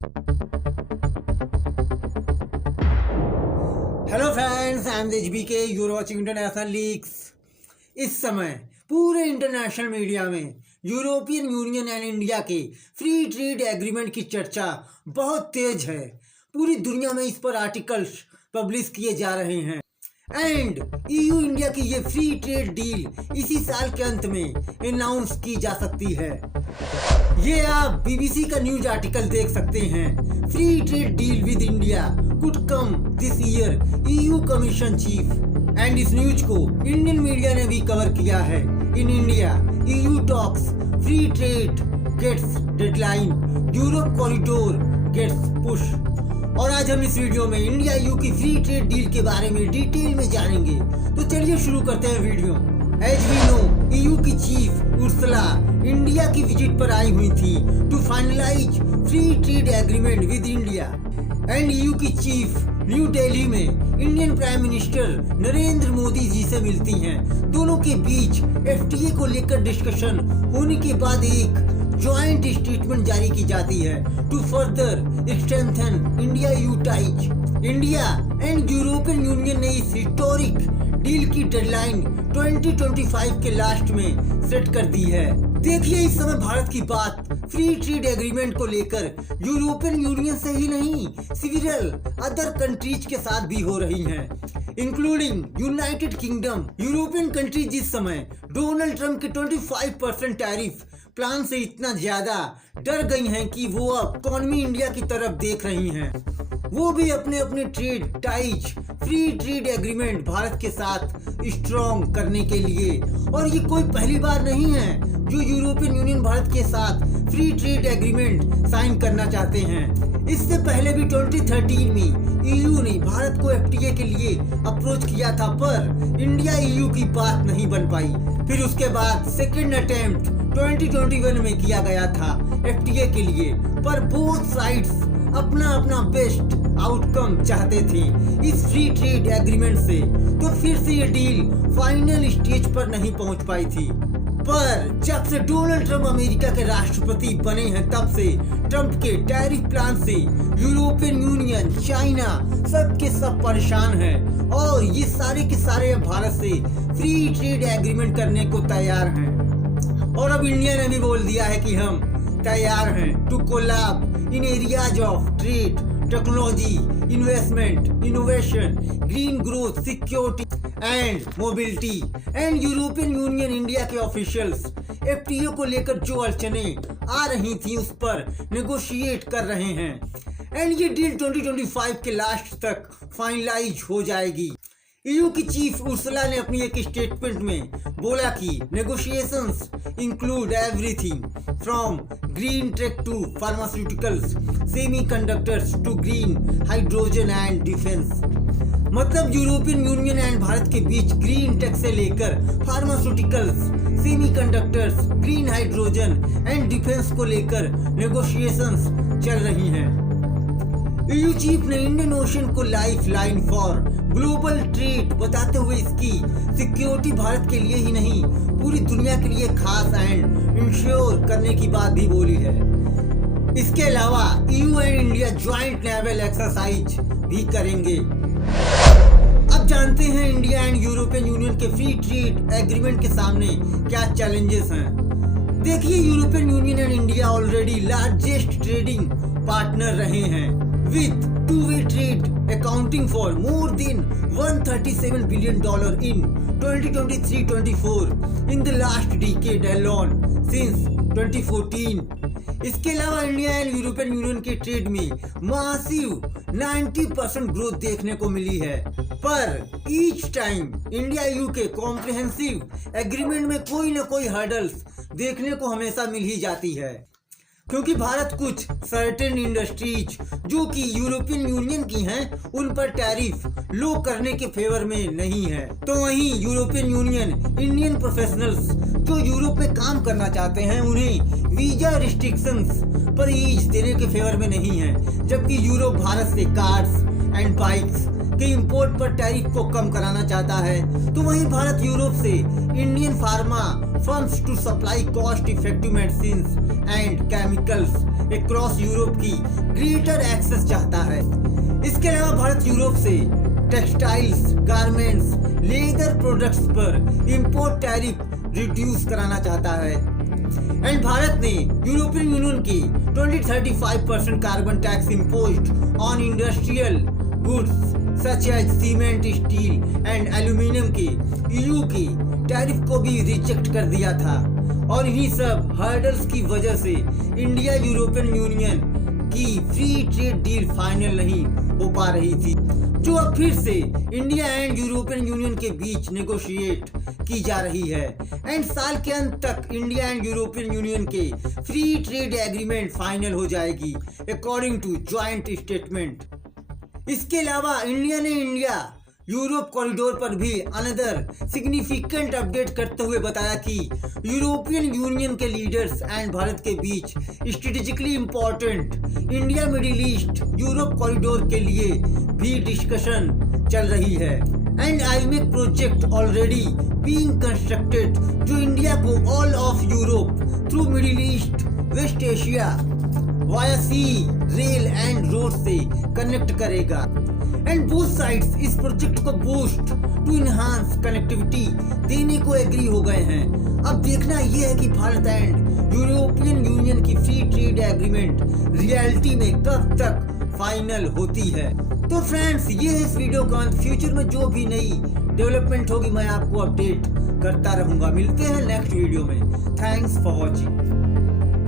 Hello friends, I am HBK, you are watching International Leaks. इस समय पूरे international media में यूरोपियन यूनियन एंड इंडिया के free trade agreement की चर्चा बहुत तेज है। पूरी दुनिया में इस पर आर्टिकल्स पब्लिश किए जा रहे हैं एंड EU इंडिया की ये फ्री ट्रेड डील इसी साल के अंत में अनाउंस की जा सकती है। ये आप BBC का न्यूज आर्टिकल देख सकते हैं। Free trade deal with India could come this year, EU commission chief. And इस न्यूज को इंडियन मीडिया ने भी कवर किया है। In India EU talks, free trade gets deadline, Europe corridor gets push. और आज हम इस वीडियो में इंडिया EU की फ्री ट्रेड डील के बारे में डिटेल में जानेंगे। तो चलिए शुरू करते हैं video. As we know, EU की चीफ उर्सुला इंडिया की विजिट पर आई हुई थी to finalise free trade agreement with India. And EU की चीफ न्यू दिल्ली में Indian prime minister Narendra Modi ji से मिलती हैं। दोनों के बीच FTA को लेकर डिस्कशन होने के बाद एक ज्वाइंट स्टेटमेंट जारी की जाती है to further strengthen India EU ties. India and European Union ने इस हिस्टोरिक डील की डेडलाइन 2025 के लास्ट में सेट कर दी है। देखिए, इस समय भारत की बात फ्री ट्रेड एग्रीमेंट को लेकर यूरोपियन यूनियन से ही नहीं, सिविल अदर कंट्रीज के साथ भी हो रही हैं, including United kingdom. European countries जिस समय डोनाल्ड ट्रंप के 25% टैरिफ प्लान से इतना ज्यादा डर गई हैं कि वो अब इकोनॉमी इंडिया की तरफ देख रही हैं। वो भी अपने अपने trade ties, free trade agreement Bharat के साथ स्ट्रॉन्ग करने के लिए। और ये कोई पहली बार नहीं है जो यूरोपियन यूनियन भारत के साथ फ्री ट्रेड एग्रीमेंट साइन करना चाहते हैं। इससे पहले भी 2013 में EU ने भारत को FTA के लिए अप्रोच किया था, पर इंडिया EU की बात नहीं बन पाई। फिर उसके बाद सेकेंड अटेम्प्ट 2021 में किया गया था FTA के लिए, पर बोथ साइड्स अपना अपना बेस्ट आउटकम चाहते थे इस फ्री ट्रेड एग्रीमेंट से। तो फिर से ये डील फाइनल स्टेज पर नहीं पहुंच पाई थी। पर जब से डोनाल्ड ट्रंप अमेरिका के राष्ट्रपति बने हैं, तब से ट्रंप के टैरिफ प्लान से यूरोपियन यूनियन, चाइना सब के सब परेशान हैं और ये सारे के सारे भारत से फ्री ट्रेड एग्रीमेंट करने को तैयार हैं। और अब इंडिया ने भी बोल दिया है कि हम तैयार हैं to collab in areas of trade, technology, investment, innovation, green growth, security and mobility. And European Union India के ऑफिशियल्स FTA को लेकर जो अड़चने आ रही थी उस पर नेगोशिएट कर रहे हैं। एंड ये डील 2025 के लास्ट तक फाइनलाइज हो जाएगी। EU की चीफ उर्सुला ने अपनी एक स्टेटमेंट में बोला कि negotiations include everything from green tech to pharmaceuticals, semiconductors to green hydrogen and defence. मतलब यूरोपियन यूनियन एंड भारत के बीच ग्रीन टेक से लेकर pharmaceuticals, semiconductors, green hydrogen and defence को लेकर नेगोशिएशंस चल रही हैं। EU चीफ ने इंडियन ओशन को life line for global trade बताते हुए इसकी सिक्योरिटी भारत के लिए ही नहीं, पूरी दुनिया के लिए खास एंड इंश्योर करने की बात भी बोली है। इसके अलावा EU and India joint naval exercise भी करेंगे। अब जानते हैं इंडिया एंड यूरोपियन यूनियन के फ्री ट्रेड एग्रीमेंट के सामने क्या चैलेंजेस हैं। देखिए, European Union and India already largest trading partner रहे हैं with two-way trade accounting for more than $137 billion in 2023-24 in the last decade alone since 2014. इसके अलावा इंडिया एंड यूरोपियन यूनियन के ट्रेड में मासिव 90% ग्रोथ देखने को मिली है। पर ईच टाइम इंडिया EU के कॉम्प्रिहेंसिव एग्रीमेंट में कोई न कोई हर्डल्स देखने को हमेशा मिल ही जाती है, क्योंकि भारत कुछ सर्टेन इंडस्ट्रीज जो कि यूरोपियन यूनियन की हैं उन पर टैरिफ लो करने के फेवर में नहीं है। तो वहीं यूरोपियन यूनियन इंडियन प्रोफेशनल्स जो यूरोप में काम करना चाहते हैं उन्हें वीजा रिस्ट्रिक्शंस पर ईज देने के फेवर में नहीं है, जबकि यूरोप भारत से कार्स एंड बाइक्स के इंपोर्ट पर टैरिफ को कम कराना चाहता है, तो वहीं भारत यूरोप से Indian pharma firms to supply cost effective medicines and chemicals across Europe की ग्रेटर एक्सेस चाहता है। इसके अलावा भारत यूरोप से टेक्सटाइल्स, गारमेंट्स, लेदर प्रोडक्ट्स पर इंपोर्ट टैरिफ रिड्यूस कराना चाहता है। एंड भारत ने यूरोपियन यूनियन की 20-35% carbon tax imposed on industrial goods such as cement, steel and aluminium के ईयू की टैरिफ को भी रिजेक्ट कर दिया था। और इन्हीं सब हर्डल्स की वजह से इंडिया यूरोपियन यूनियन की फ्री ट्रेड डील फाइनल नहीं हो पा रही थी, जो अब फिर से इंडिया एंड यूरोपियन यूनियन के बीच नेगोशिएट की जा रही है। एंड साल के अंत तक इंडिया एंड यूरोपियन यूनियन के फ्री ट्रेड एग्रीमेंट फाइनल हो जाएगी अकॉर्डिंग टू जॉइंट स्टेटमेंट। इसके अलावा इंडिया यूरोप कॉरिडोर पर भी अनदर सिग्निफिकेंट अपडेट करते हुए बताया कि यूरोपियन यूनियन के लीडर्स एंड भारत के बीच strategically important India Middle East Europe corridor के लिए भी डिस्कशन चल रही है। And IMEC project already being constructed, जो इंडिया को all of Europe through Middle East, West Asia via sea, rail and road से कनेक्ट करेगा। एंड बोथ साइड्स इस प्रोजेक्ट को बूस्ट टू इनहांस कनेक्टिविटी देने को एग्री हो गए हैं। अब देखना यह है कि भारत एंड यूरोपियन यूनियन की फ्री ट्रेड एग्रीमेंट रियलिटी में कब तक फाइनल होती है। तो फ्रेंड्स, ये है इस वीडियो का अंत। फ्यूचर में जो भी नई डेवलपमेंट होगी मैं आपको अपडेट करता रहूंगा। मिलते हैं नेक्स्ट वीडियो में। Thanks for watching.